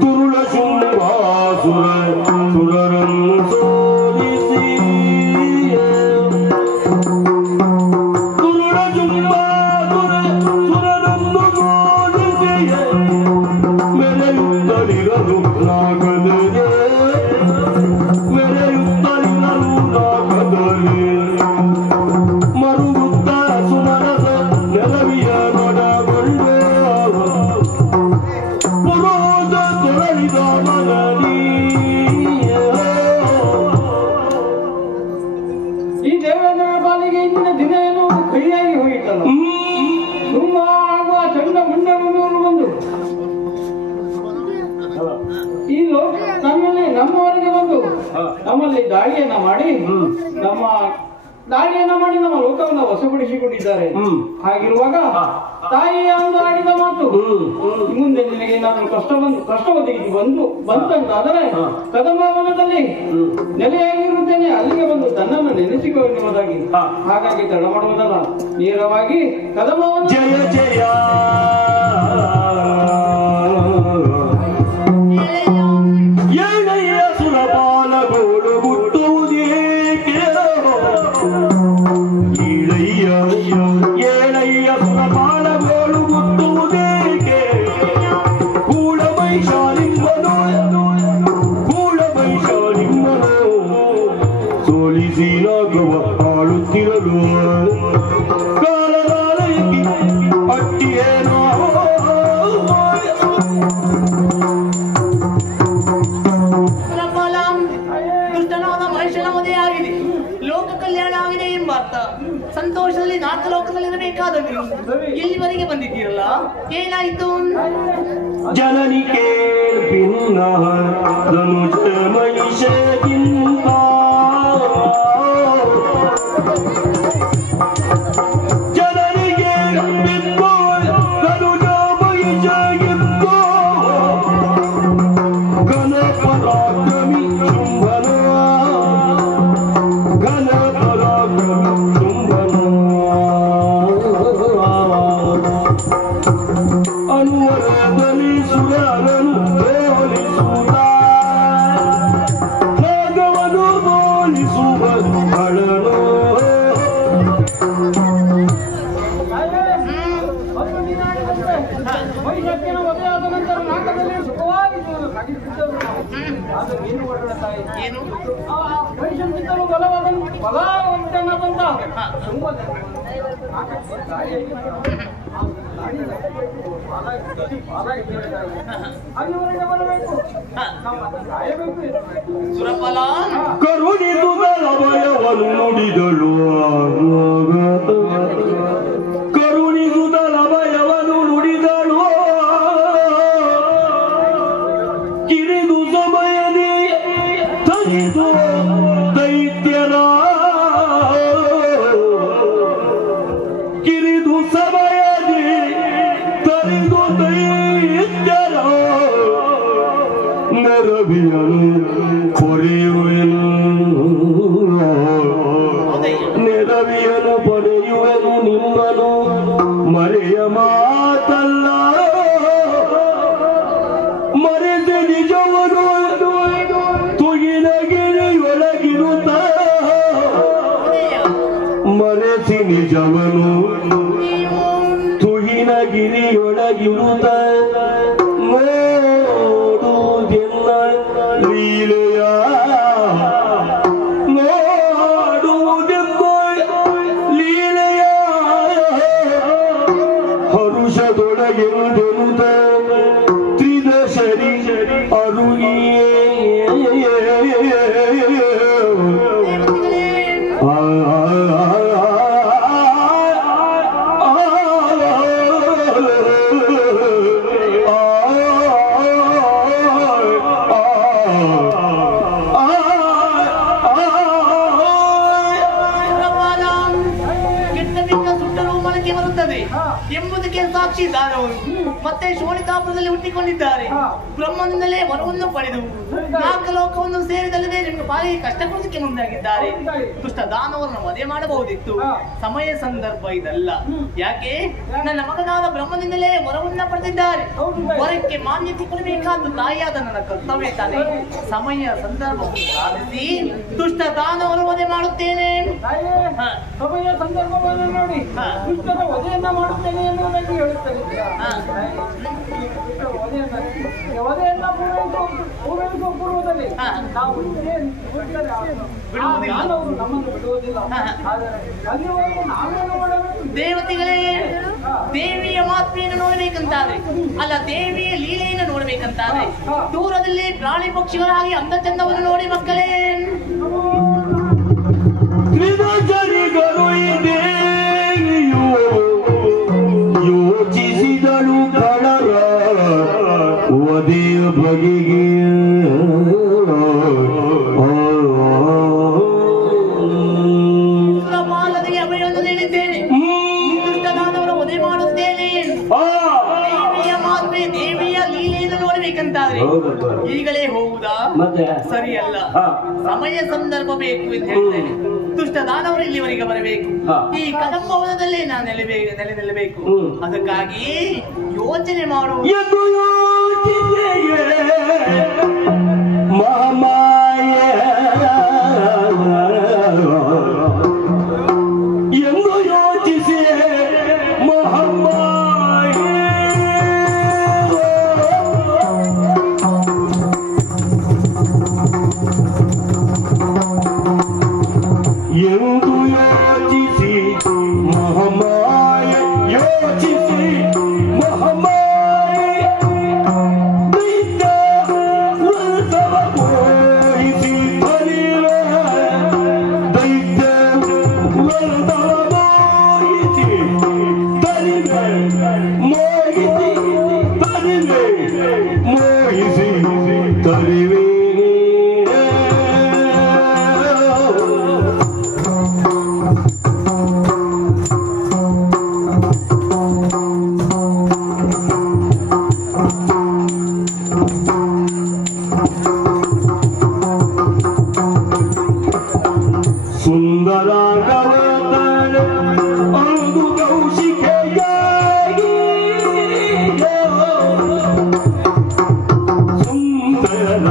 ತುರುಳ ಶುಂಭಾಸುರ ಸುರರನ್ನು ಸೋಲಿಸಿ ತುರುಳ ಶುಂಭಾಸುರ ಸುರರನ್ನು ಸೋಲಿಸಿ ಮೆರೆಯುತ್ತಲಿರಲು ನಾಗದಲೆ ಮೆರೆಯುತ್ತಲಿರಲು ನಾಗದಲೆ ಮರುಗುತ್ತ ಸುಮರಸ ನೆಲವಿಯ ನೊಡಗೊಂಡು ಪುರೋದ ತೊರಳಿದ ಮಗನಿ. ಈ ದೇವೇಂದ್ರ ಪಾಲಿಗೆ ಇಂದಿನ ದಿನ ಏನು ಕೈಯಾಗಿ ಹೋಯಿತಲ್ಲ. ತುಂಬ ಆಗುವ ಚಂಡ ಮುಂಡವನ್ನು ಬಂದು ಈ ಲೋಕ ನಮ್ಮವರಿಗೆ ಬಂದು ನಮ್ಮಲ್ಲಿ ದಾಳಿಯನ್ನ ಮಾಡಿ ನಮ್ಮ ಲೋಕವನ್ನು ವಶಪಡಿಸಿಕೊಂಡಿದ್ದಾರೆ. ಹಾಗಿರುವಾಗ ತಾಯಿಯ ಒಂದು ಆಡಿದ ಮಾತು, ಮುಂದೆ ನಿನಗೆ ಏನಾದರೂ ಕಷ್ಟ ಒದಗಿ ಬಂತಂತಾದರೆ ಕದಮಾವನದಲ್ಲಿ ನೆಲೆಯಾಗಿರುತ್ತೇನೆ, ಅಲ್ಲಿಗೆ ಬಂದು ತನ್ನನ್ನು ನೆನೆಸಿಕೊಳ್ಳುವುದಾಗಿ. ಹಾಗಾಗಿ ತಡ ಮಾಡುವುದಲ್ಲ, ನೇರವಾಗಿ ಕದಮಾವನ. ಜಯ ಜಯ ಏನಯ್ಯ ಸುರಪಾಲಗೋಳು ಮುಟ್ಟುವುದೇಕೆ ಏಳಯ್ಯ ಸುರಪಾಲಗೋಳು ಮುಟ್ಟುವುದೇಕೆ ಕೂಡಮೈಷಾಲಿಂಬನು ಸೋಲಿಸಿ ನಾಗವ ಆಳುತ್ತಿರಲು ಕಾಲನಾಲಯಕ್ಕೆ ಅಟ್ಟಿಯೇನೋ ಲೋಕ ಕಲ್ಯಾಣ ಆಗಿದೆ ಎಂಬ ಅರ್ಥ. ಸಂತೋಷದಲ್ಲಿ ನಾಲ್ಕು ಲೋಕದಲ್ಲಿರಬೇಕಾದ ನೀವು ಇಲ್ಲಿವರೆಗೆ ಬಂದಿದ್ದೀರಲ್ಲ, ಏನಾಯಿತು? ಜನನಿ ಕೇಳ್ಪಿನ್ನ ಧನುಷ ಮಹಿಷಗಿಂತ ಜನನಿಗೆ ಬಿದ್ದು ಧನುಷ ಮಹಿಷಗಿಂತ ಘನಪರಾಕ್ರಮಿ ಶುಂಭನ ಅನುವರದಲ್ಲಿ ಸುರರನು ಸೋಲಿಸುತ್ತ ನಾಗವನು ಸೋಲಿಸುವ ಕಳನು. ವೈಶಕ್ತಿಯನ್ನು ಮದುವೆಯಾದ ನಂತರ ನಾಟಕದಲ್ಲಿ ಸುಖವಾಗಿ ಏನು ವೈಶಕ್ತಿಗಳು ಬಲವಂತನಾದಂತ ಸುರಪಾಲ ಕರುಣಿಸುಗಳ ಭಯವನ್ನು ನುಡಿದಳು ಕರುಣಿಸುಗಳ ಭಯವನ್ನು ನುಡಿದಳು ಕಿರಿದು ಸಮಯದಿ ತರಿದು ದೈತ್ಯರ ಕಿರಿದು ಸಮಯದಿ ತರಿದು ದೈತ್ಯರ ನೆರವಿಯನು ಪೊರೆಯುವೆನು ನೆರವಿಯನು ಪಡೆಯುವೆನು ನಿಮ್ಮನು ಮರೆಯ ಮಾತಲ್ಲ ಮರೆತು ನಿಜವನು ತುಗಿನಗಿರಿಯೊಳಗಿರುತ್ತ ಮರೆಸಿ ನಿಜವನು ತುಗಿನಗಿರಿಯೊಳಗಿರುತ್ತ ನೋಡುವುದೆಲ್ಲ ಲೀಲೆಯ ನೋಡುವುದೆಲ್ಲ ಲೀಲೆಯ ಹರುಷದೊಳಗೆನುದೆನುದ ತ್ರಿದಶರಿ ಅರುಗಿಯೇ ಎಂಬುದಕ್ಕೆ ಸಾಕ್ಷಿ ದಾನವರು ಮತ್ತೆ ಶೋಣಿತಾಪುರದಲ್ಲಿ ಹುಟ್ಟಿಕೊಂಡಿದ್ದಾರೆ. ಬ್ರಹ್ಮನಿಂದಲೇ ವರವನ್ನು ಪಡೆದು ನಾಲ್ಕು ಲೋಕವನ್ನು ಸೇರಿದಲ್ಲದೆ ನಿಮ್ಗೆ ಪಾಲಿಗೆ ಕಷ್ಟ ಕೊಡೋದಕ್ಕೆ ಮುಂದಾಗಿದ್ದಾರೆ. ದುಷ್ಟ ದಾನವರನ್ನು ವಧೆ ಮಾಡಬಹುದಿತ್ತು, ಸಮಯ ಸಂದರ್ಭ ಇದಲ್ಲ. ಯಾಕೆ? ನನ್ನ ಮಗನಾದ ಬ್ರಹ್ಮನಿಂದಲೇ ವರವನ್ನ ಪಡೆದಿದ್ದಾರೆ. ವರಕ್ಕೆ ಮಾನ್ಯತೆ ಕೊಡಬೇಕಾದ ತಾಯಿಯಾದ ನನ್ನ ಕರ್ತವ್ಯ ತಾನೆ. ಸಮಯ ಸಂದರ್ಭವನ್ನು ಸಾಧಿಸಿ ದುಷ್ಟ ದಾನವರು ವಧೆ ಮಾಡುತ್ತೇನೆ. ಸಮಯ ಸಂದರ್ಭವನ್ನು ನೋಡಿ ದುಷ್ಟರ ವಧೆಯನ್ನ ಮಾಡುತ್ತೇನೆ ಎನ್ನುವುದಾಗಿ ಹೇಳುತ್ತೇನೆ. ವಧೆಯನ್ನ ಪೂರೈಸುವ ಪೂರ್ವದಲ್ಲಿ ನಾವು ನಮ್ಮನ್ನು ಬಿಡುವುದಿಲ್ಲ. ಆದರೆ ಅಲ್ಲಿವರೆಗೂ ನಾವೇನು ಮಾಡಬೇಕು? ದೇವತೆಗಳೇ, ದೇವಿಯ ಮಾತ್ರೆಯನ್ನು ನೋಡಬೇಕಂತಾದ್ರೆ, ಅಲ್ಲ ದೇವಿಯ ಲೀಲೆಯನ್ನು ನೋಡಬೇಕಂತಾದ್ರೆ ದೂರದಲ್ಲಿ ಪ್ರಾಣಿ ಪಕ್ಷಿಗಳಾಗಿ ಅಂದ ಚಂದವನ್ನು ನೋಡಿ ಮಕ್ಕಳೇ. ತ್ರಿದಶರಿಗಳು ದೇವಿಯು ಯೋಚಿಸಿದಳು ಕಳರ ವಧೆಯ ಬಗೆಗೆ. ಸುರಪಾಲನೆಗೆ ಅಭಯವನ್ನು ನೀಡಿದ್ದೇನೆ, ದುಷ್ಟದಾನವರ ವಧೆ ಮಾಡುತ್ತೇನೆ. ದೇವಿಯ ಮಾತ್ರೆ, ದೇವಿಯ ಲೀಲೆಯನ್ನು ನೋಡಬೇಕಂತಾದ್ರೆ ಈಗಲೇ ಹೋಗುವುದಾ? ಸರಿಯಲ್ಲ, ಸಮಯ ಸಂದರ್ಭ ಬೇಕು ಎಂದು ಹೇಳ್ತೇನೆ. ದುಷ್ಟ ದಾನವರು ಇಲ್ಲಿವರೆಗೆ ಬರಬೇಕು, ಈ ಕದಂಬವನದಲ್ಲಿ ನಾನು ನೆಲೆನಿಲ್ಲಬೇಕು. ಅದಕ್ಕಾಗಿ ಯೋಚನೆ ಮಾಡುವುದು ಎಂದು ಯೋಚಿಸಿ ಮಹಾಮಾಯೆ ಎಂದು ಯೋಚಿಸಿ ಮಹಾಮಾಯೆ ಯೋಚಿಸಿ ಮಹಾಮಾಯೆ ದೈತ್ಯ ವೃತವ ಮೋಹಿಸಿ ಬಲಿವೆ. ದೈತ್ಯ ವೃತವ ಮೋಹಿಸಿ ತರಿವೆ, ಮೋಹಿಸಿ ತರಿವೆ, ಮೋಹಿಸಿ ತರಿವೆ. ಸುಂದರ ಗವತಳೆ ಅಂದು ಕೌಶಿಕೆಯಾಗಿ ಸುಂದರ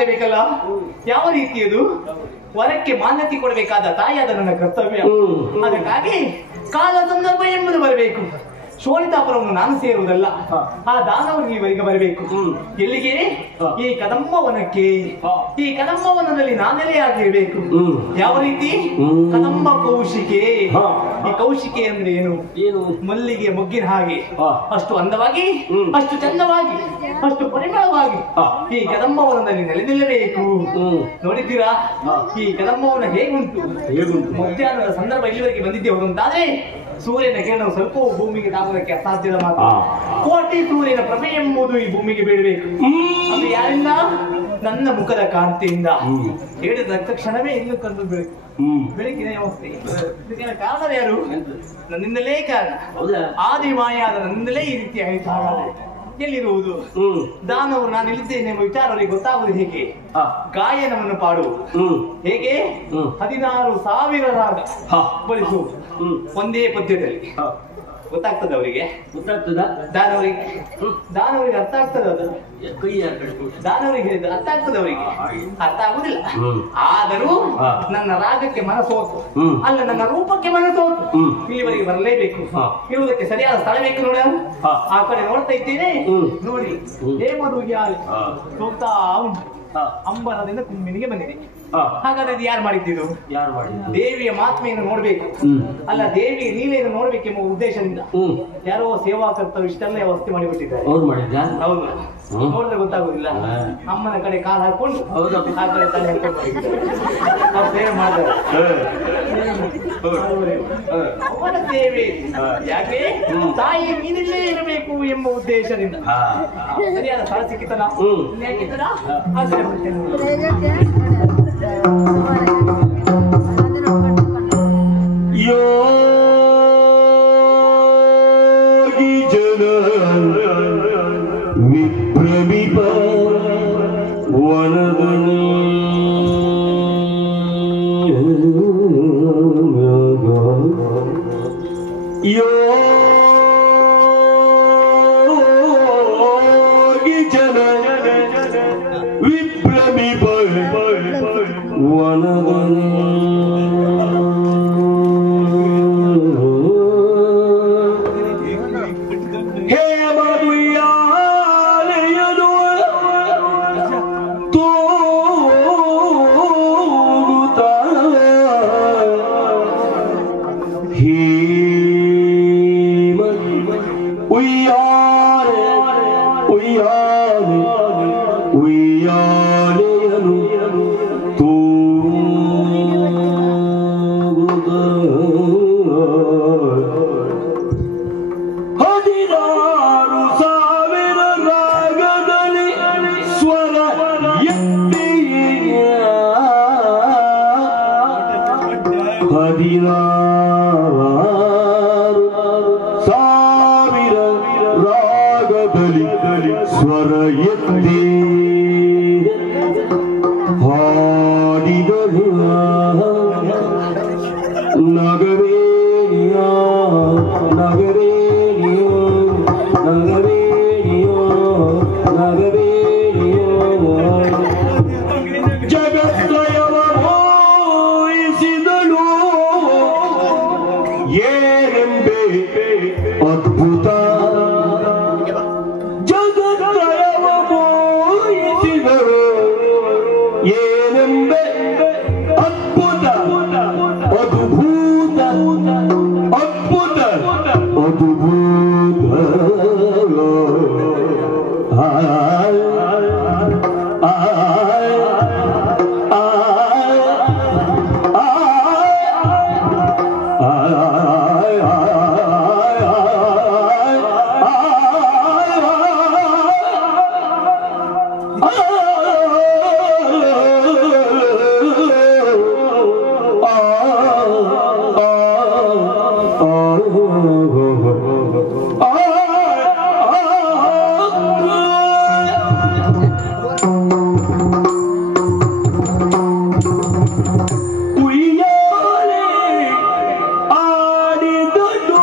ಮಾಡಲೇಬೇಕಲ್ಲ. ಯಾವ ರೀತಿಯದು? ವರಕ್ಕೆ ಮಾನ್ಯತೆ ಕೊಡಬೇಕಾದ ತಾಯಿಯಾದ ನನ್ನ ಕರ್ತವ್ಯ. ಅದಕ್ಕಾಗಿ ಕಾಲ ಸಂದರ್ಭ ಎಂಬುದು ಬರಬೇಕು. ಶೋಣಿತಾಪುರವನ್ನು ನಾನು ಸೇರುವುದಲ್ಲ, ಆ ದಾನವರಿಗೆ ಇವರಿಗೆ ಬರಬೇಕು. ಎಲ್ಲಿಗೆ? ಈ ಕದಂಬವನಕ್ಕೆ. ಈ ಕದಂಬವನದಲ್ಲಿ ನಾನೆಲೆಯಾಗಿರ್ಬೇಕು. ಯಾವ ರೀತಿ? ಕದಂಬ ಕೌಶಿಕೆ. ಈ ಕೌಶಿಕೆ ಅಂದ್ರೆ ಏನು? ಮಲ್ಲಿಗೆ ಮೊಗ್ಗಿನ ಹಾಗೆ ಅಷ್ಟು ಅಂದವಾಗಿ, ಅಷ್ಟು ಚಂದವಾಗಿ, ಅಷ್ಟು ಪರಿಮಳವಾಗಿ ಈ ಕದಂಬವನದಲ್ಲಿ ನೆಲೆನಿಲ್ಲಬೇಕು. ನೋಡಿದ್ದೀರಾ ಈ ಕದಂಬವನ ಹೇಗುಂಟು? ಮಧ್ಯಾಹ್ನದ ಸಂದರ್ಭ ಇಲ್ಲಿವರೆಗೆ ಬಂದಿದ್ದೇವೆ ಅಂತಾದ್ರೆ ಸೂರ್ಯನ ಕಿರಣವು ಸ್ವಲ್ಪ ಭೂಮಿಗೆ ತಾಗುವುದಕ್ಕೆ ಅಸಾಧ್ಯದ ಮಾತು. ಕೋಟಿ ಸೂರ್ಯನ ಪ್ರಭೆ ಎಂಬುದು ಈ ಭೂಮಿಗೆ ಬೀಳಬೇಕು. ಅದು ಯಾರಿಂದ? ನನ್ನ ಮುಖದ ಕಾಂತಿಯಿಂದ. ಹೇಳಿದ ತಕ್ಷಣವೇ ಇನ್ನು ಕಂಡು ಬೆಳಕಿನ ವ್ಯವಸ್ಥೆ. ಇದಕ್ಕೆ ಕಾರಣ ಯಾರು? ನನ್ನಿಂದಲೇ ಕಾರಣ. ಆದಿ ಮಾಯಾದ ನನ್ನಿಂದಲೇ ಈ ರೀತಿ ಆಯ್ತು. ಹಾಗಾದ್ರೆ ಎಲ್ಲಿರುವುದು ದಾನವರು? ನಾನು ಇಲ್ಲಿದ್ದೇನೆ ಎಂಬ ವಿಚಾರ ಅವರಿಗೆ ಗೊತ್ತಾಗುವುದು ಹೇಗೆ? ಗಾಯನವನ್ನು ಪಾಡುವುದು ಹೇಗೆ? 16,000 ರಾಗ ಬಳಸುವುದು ಒಂದೇ ಪದ್ಯದಲ್ಲಿ. ಗೊತ್ತಾಗ್ತದೆ ಅವರಿಗೆ? ಗೊತ್ತಾಗ್ತದ? ದಾನವರಿಗೆ ಅರ್ಥ ಆಗ್ತದೆ. ಅದು ದಾನವರಿಗೆ ಅರ್ಥ ಆಗ್ತದೆ, ಅವರಿಗೆ ಅರ್ಥ ಆಗುದಿಲ್ಲ. ಆದರೂ ನನ್ನ ರಾಗಕ್ಕೆ ಮನಸೋತು, ಅಲ್ಲ ನನ್ನ ರೂಪಕ್ಕೆ ಮನಸೋತು. ಇಲ್ಲಿವರೆಗೆ ಬರಲೇಬೇಕು. ಇರುವುದಕ್ಕೆ ಸರಿಯಾದ ಸ್ಥಳ ಬೇಕು. ನೋಡ, ಆ ಕಡೆ ನೋಡ್ತಾ ಇದ್ದೇನೆ. ನೋಡಿ ಹೇಮರುಗಿ ಹೋಗ್ತಾ ಉಂಟು. ಅಂಬರದಿಂದ ಕುಂಬಿನಿಗೆ ಬಂದಿದೆ. ಹಾಗಾದ್ರೆ ಅದು ಯಾರು ಮಾಡಿದ್ದು? ದೇವಿಯ ಮಾತ್ಮೆಯನ್ನು ನೋಡ್ಬೇಕು, ಅಲ್ಲ ದೇವಿಯ ಲೀಲೆಯನ್ನು ನೋಡ್ಬೇಕೆಂಬ ಉದ್ದೇಶದಿಂದ ಯಾರೋ ಸೇವಾಕರ್ತರು ಇಷ್ಟೆಲ್ಲ ವ್ಯವಸ್ಥೆ ಮಾಡಿಬಿಟ್ಟಿದ್ದಾರೆ. ಹೌದು, ನೋಡಿದ್ರೆ ಗೊತ್ತಾಗುದಿಲ್ಲ. ಅಮ್ಮನ ಕಡೆ ಕಾಲು ಹಾಕೊಂಡು ಆ ಕಡೆ ತಲೆ ಹಾಕೊಂಡು ಸೇವೆ ಮಾಡ್ತಾರೆ. ಅವರ ಸೇವೆ ಯಾಕೆ? ತಾಯಿ ನೀನಿಲ್ಲೇ ಇರಬೇಕು ಎಂಬ ಉದ್ದೇಶದಿಂದ. ಸರಿಯಾದ ಸ್ಥಳ ಸಿಕ್ಕಿತಲ್ಲ? ಯೋಗಿ ಜನ ವಿಭ್ರಮಿಪ ವನದಲ್ಲಿ ಯೋಗಿ ಜನ ವಿಭ್ರಮಿಪ ವನದಲ್ಲಿ ಸ್ವರ ಎತ್ತಿ ಹಾಡಿದರು ನಗರೇನಿಯ ನಗರೇನಿಯ ನಗರೇನಿಯ ನಗರೇನಿಯ ಜಗತ್ರಯವ ಮೋಹಿಸಿದಳು ಏನೆಂಬೆ ಅದ್ಭುತ ಏನೆಂಬೆ ಅದ್ಭುತ ಅದ್ಭುತ ಅದ್ಭುತ ಅದ್ಭುತ ಉಯ್ಯಾಲೆ ಆಡಿದಳು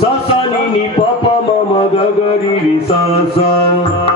Sa sa ni ni pa pa ma ma ga ga ri ri sa sa.